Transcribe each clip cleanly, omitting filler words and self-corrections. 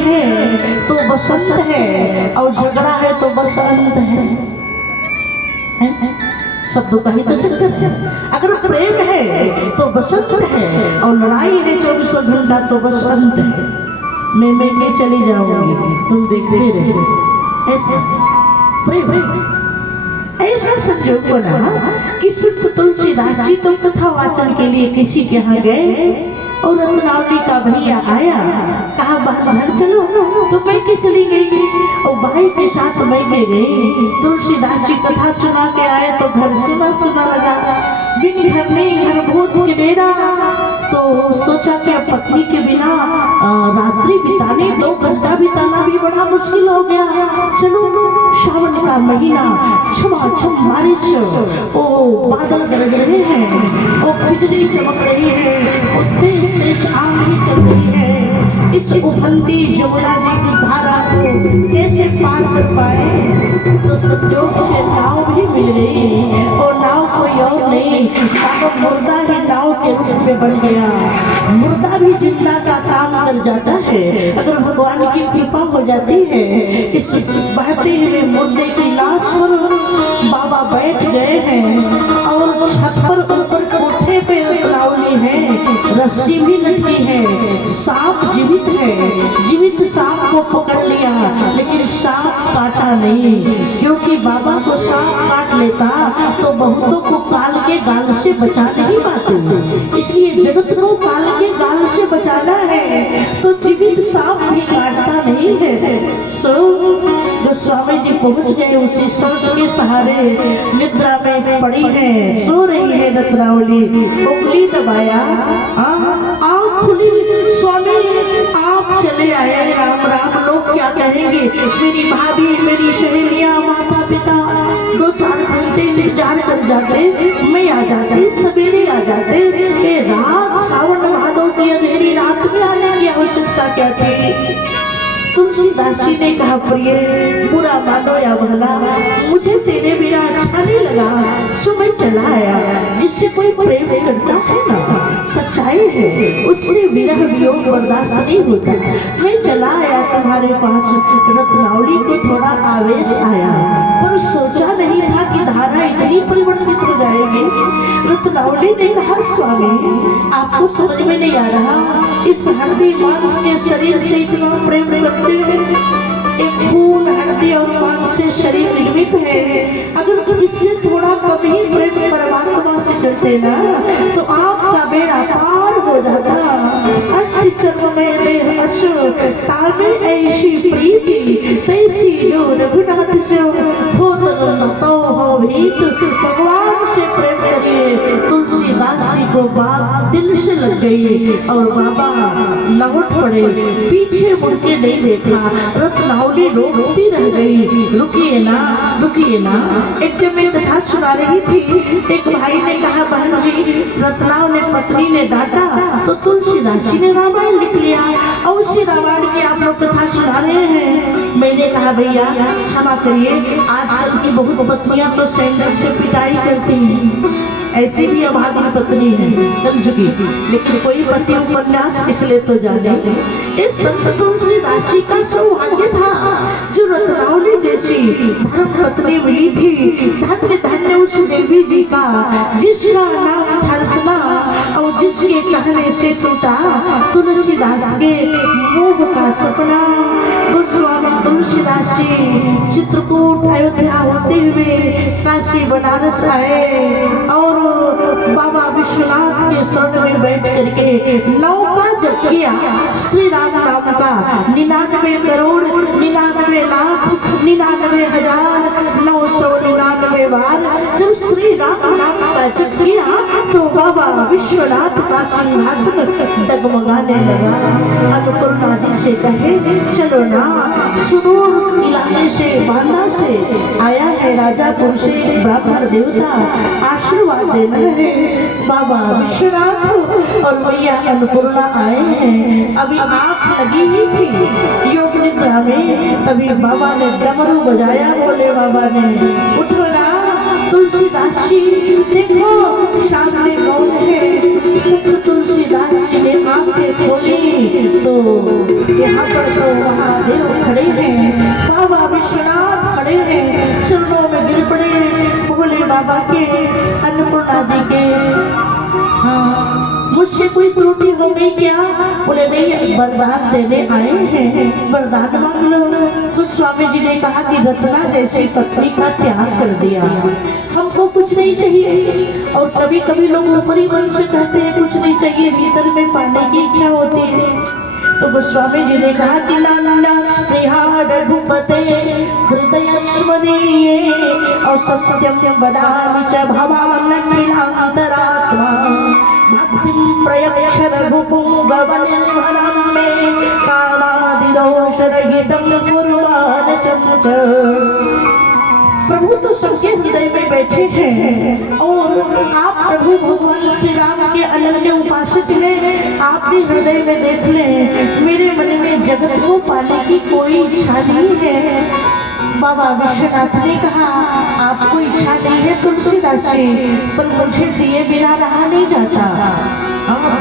है तो बसंत है और झगड़ा है तो बसंत है। शब्दों का ही तो चक्कर है। अगर प्रेम है तो बसंत है और लड़ाई है 24 घंटा तो बसंत है। मैं के चली जाऊंगी तुम देखते रहे। ऐसा प्रेम ऐसा संजोग बना कि सिर्फ तुलसीदास जी तो कथा वाचन के लिए किसी के यहाँ गए और रत्नावली का भैया आया, कहा बाहर चलो, तो मैं के चली गई और भाई के साथ मैं के गई। तुलसीदास जी कथा सुना के आए तो घर सुना सुना लगा, बिन घर नहीं घर भूत के डेरा। तो सोचा कि अब पत्नी के बिना रात्रि बिताने 2 घंटा बिताना भी बड़ा मुश्किल हो गया। चलो सावन का महीना, छमाछम बारिश, ओ बादल गरज रहे हैं, ओ बिजली चमक रही है, ओ तेज तेज आंधी चल रही है। इस उफनती जमुना जी की धारा को कैसे पार कर पाए? तो संजोग से नाव भी मिल गई और नाव कोई और नहीं, मुर्दा ही नाव के रूप में बन गया। मुर्दा भी जिंदा का काम कर जाता है अगर भगवान की कृपा हो जाती है। इस बहते हुए मुर्दे की लाश पर बाबा बैठ गए हैं और छत पर ऊपर कोठे पे रतनावली है, रस्सी भी लटकी है, सांप जीवित है। जीवित सांप को पकड़ लिया लेकिन सांप काटा नहीं, क्योंकि बाबा को सांप काट लेता तो बहुतों को काल के गाल से बचा नहीं पाते। इसलिए जगत को काल के गाल से बचाना है तो जीवित सांप भी काटता नहीं है। सो जो स्वामी जी पहुंच गए उसी सर्प के सहारे निद्रा में पड़ी है, सो रही है रत्नावली। उंगली दबाया, आँख खुली, स्वामी आप चले आए, राम राम। लोग क्या कहेंगे? मेरी भाभी, मेरी सहेलियां, माता पिता 2-4 घंटे इंतजार कर जाते, मैं आ जाती, सवेरे आ जाते। ये रात सावन भादों की अंधेरी रात में आने की आवश्यकता क्या थी? तुलसीदास जी ने कहा, प्रिय बुरा मानो या भला, मुझे तेरे बिना अच्छा नहीं लगा, सो मैं चला आया। जिससे कोई प्रेम करता है ना, सच्चाई है, उससे विरह वियोग बर्दाश्त नहीं होता। मैं चला आया तुम्हारे पास। रत्नावली को थोड़ा आवेश आया पर सोचा नहीं था कि धारा इतनी परिवर्तित हो जाएगी। रत्नावली ने कहा, स्वामी आपको समझ में नहीं आ रहा, इस हड्डी मांस के शरीर से इतना प्रेम करते हैं। एक खून हड्डी और मांस से शरीर निर्मित है, अगर इससे थोड़ा कम ही प्रेम परमात्मा से करते ना तो आपका बेड़ा पार हो जाता। अस्थि चर्म में देह अश्व, ताबे ऐसी प्रीति तैसी जो रघुनाथ से हो तो हो भीत। भगवान से प्रेम करिए। तुलसीदास जी को बात दिल से लग गई और बाबा लौट पड़े, पीछे मुड़ के नहीं देखा। रत्नावली रोती रह गई, रुकिए ना रुकिए ना। एक जब मैं कथा सुना रही थी, एक भाई ने कहा, बहन जी रत्नावली पत्नी ने डांटा तो तुलसीदास जी ने रामायण लिख लिया और उसी रामायण की आप लोग कथा सुना रहे हैं। मैंने कहा, भैया क्षमा करिए, आजकल की बहुत पत्नियां तो सैंडल से पिटाई करती हैं, ऐसी भी अभागी पत्नी है कंज की, लेकिन कोई पति उपन्यास लिख ले तो जाने। इस संत तुलसीदास जी का सौभाग्य था जो रत्नावली जैसी धर्म पत्नी मिली थी। धन्य धन्य उस देवी जी का जिसका नाम था रत्ना और जिसके कहने से टूटा तुलसीदास के मोह का सपना। गोस्वामी तुलसीदास जी चित्रकूट अयोध्या होते हुए काशी बनारस आए और बाबा विश्वनाथ के शरण में बैठ करके नौका जप किया। श्री राम नाम का 99 करोड़ 99 लाख 99,999 बार जब श्री राम नाम का जप किया तो बाबा विश्वनाथ का सिंहासन डगमगाने लगा। अन्नपूर्णा जी से कहे, चलो ना, सुदूर इलाके से बांदा से आया है राजापुर से ब्राह्मण देवता, आशीर्वाद देना है। बाबा विश्वनाथ और मैया अन्नपूर्णा आए हैं। अभी आंख लगी ही थी योग निद्रा में, तभी बाबा ने डमरू बजाया। बोले बाबा ने, उठो ना तुलसीदास जी देखो सामने कौन है। संत तुलसीदास जी ने आंखें खोली तो यहाँ पर तो महादेव खड़े हैं, बाबा विश्वनाथ खड़े हैं, चरणों में गिर पड़े भोले बाबा के, अन्नपूर्णा जी के। हाँ, मुझसे कोई त्रुटि हो गई क्या? बोले नहीं, वरदान देने आए हैं, वरदान मांग लो। तो स्वामी जी ने कहा कि रत्ना जैसी पत्नी का त्याग कर दिया, हमको कुछ नहीं चाहिए। और कभी कभी लोग ऊपरी मन से कहते हैं कुछ नहीं चाहिए, भीतर में पाने की इच्छा होती है। तो गोस्वामी जी ने कहा कि नाना स्पृहा रघुपते हृदय स्मदीये और सत्यम वदामि च भवान् अखिलान्तरात्मा भक्तिं प्रयच्छ रघुपुंगवनिर्भरं मे कामादिदोषरहितं कुर्वाण च। प्रभु तो सबके हृदय में बैठे हैं और आप प्रभु भगवान श्री राम के अनन्य उपासित हैं। आप भी हृदय में देख लें, मेरे मन में जगत को पाने की कोई इच्छा नहीं है। बाबा विश्वनाथ ने कहा आपको इच्छा नहीं है तुलसीदास जी, पर मुझे दिए बिना रहा नहीं जाता।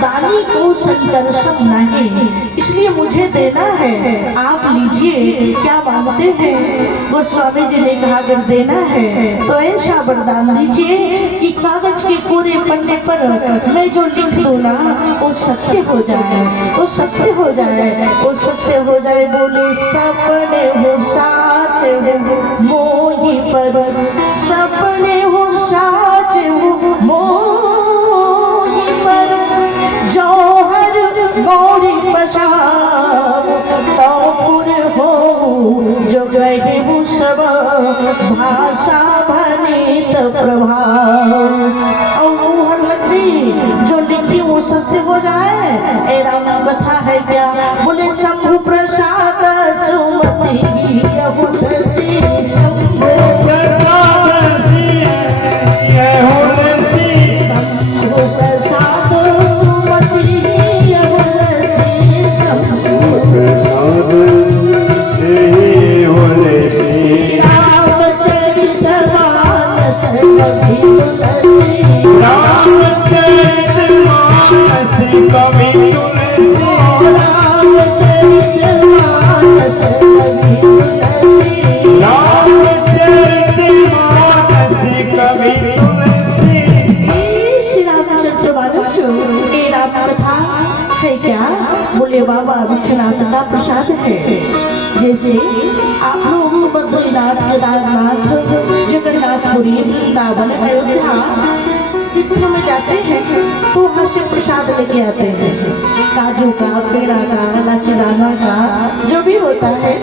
दानी को संकर्षण नहीं, इसलिए मुझे देना है, आप लीजिए, क्या मांगते हैं? वो स्वामी जी ने कहा अगर देना है तो ऐसा वरदान दीजिए कि कागज के पूरे पन्ने पर मैं जो लिख दूं ना वो सत्य हो जाए, वो सत्य हो जाए, वो सत्य हो जाए। बोले सपने हो साच हो मोही पर, सपने हो साच हो मोही पर, जौहर गौरी पशाब तौपुर हो जो गए वो सब भाषा भनित प्रभाव। और मोहर लगी जो लिखी वो सत्य हो जाए, ए राम कथा है क्या? बोले शंभु प्रसाद सुमति अहुलसी, शंभु प्रसाद शंभु प्रसाद सुमति अहुलसी, शंभु प्रसाद रामचरित मानस कवि तुलसी, रामचरित मानस कवि तुलसी, रामचरित मानस कवि तुलसी, रामचरित मानस कवि तुलसी। श्री रामचरित मानस ये राम कथा है क्या? बोले बाबा विश्वनाथ का प्रसाद है। जैसे आप लोग बद्रीनाथ, केदारनाथ, जगन्नाथपुरी, वृंदावन, अयोध्या तीर्थों में जाते हैं तो वहाँ से प्रसाद लेके आते हैं, काजू का, पेड़ा का, नाचदाना का, जो भी होता है।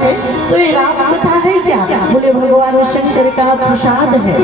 तो ये राम कथा है क्या? बोले भगवान शंकर का प्रसाद है।